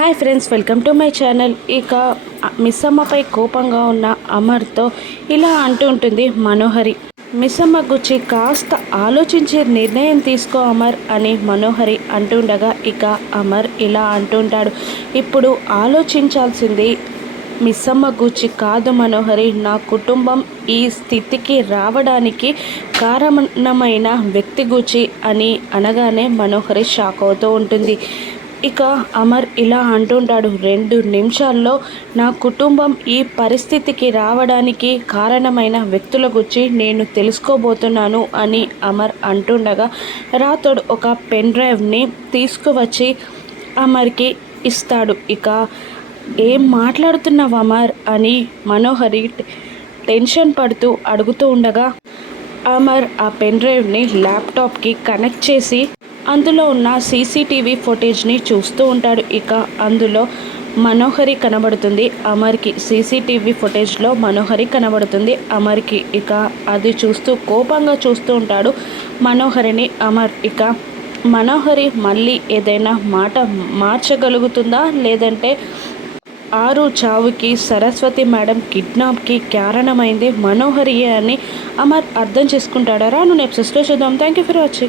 Hi friends welcome to my channel. ఇక miss అమ్మపై కోపంగా ఉన్న అమర్తో ఇలా అంటూ ఉంటుంది మనోహరి. మిస్ అమ్మ గుచ్చి కాస్త ఆలోచించే నిర్ణయం తీసుకో అమర్ అని మనోహరి అంటుండగా ఇక అమర్ ఇలా అంటుంటాడు. ఇప్పుడు ఆలోచించాల్సింది మిస్సమ్మ గూర్చి కాదు మనోహరి. నా కుటుంబం ఈ స్థితికి రావడానికి కారణమైన వ్యక్తి గూర్చి అని అనగానే మనోహరి షాక్ అవుతూ ఉంటుంది. ఇక అమర్ ఇలా అంటుంటాడు రెండు నిమిషాల్లో నా కుటుంబం ఈ పరిస్థితికి రావడానికి కారణమైన వ్యక్తుల గురించి నేను తెలుసుకోబోతున్నాను అని అమర్ అంటుండగా రాతోడు ఒక పెన్ డ్రైవ్ని తీసుకువచ్చి అమర్కి ఇస్తాడు. ఇక ఏం మాట్లాడుతున్నావు అమర్? అని మనోహరి టెన్షన్ పడుతూ అడుగుతూ ఉండగా అమర్ ఆ పెన్ డ్రైవ్ని ల్యాప్టాప్కి కనెక్ట్ చేసి అందులో ఉన్న సీసీటీవీ ఫుటేజ్ని చూస్తూ ఉంటాడు. ఇక అందులో మనోహరి కనబడుతుంది. అమర్కి సీసీటీవీ ఫుటేజ్లో మనోహరి కనబడుతుంది. అమర్కి ఇక అది చూస్తూ కోపంగా చూస్తూ ఉంటాడు మనోహరిని. అమర్ ఇక మనోహరి మళ్ళీ ఏదైనా మాట మార్చగలుగుతుందా? లేదంటే ఆరు చావుకి సరస్వతి మేడం కిడ్నాప్కి కారణమైంది మనోహరియే అని అమర్ అర్థం చేసుకుంటాడా? రాను నెప్సెస్లో చూద్దాం. Thank you for watching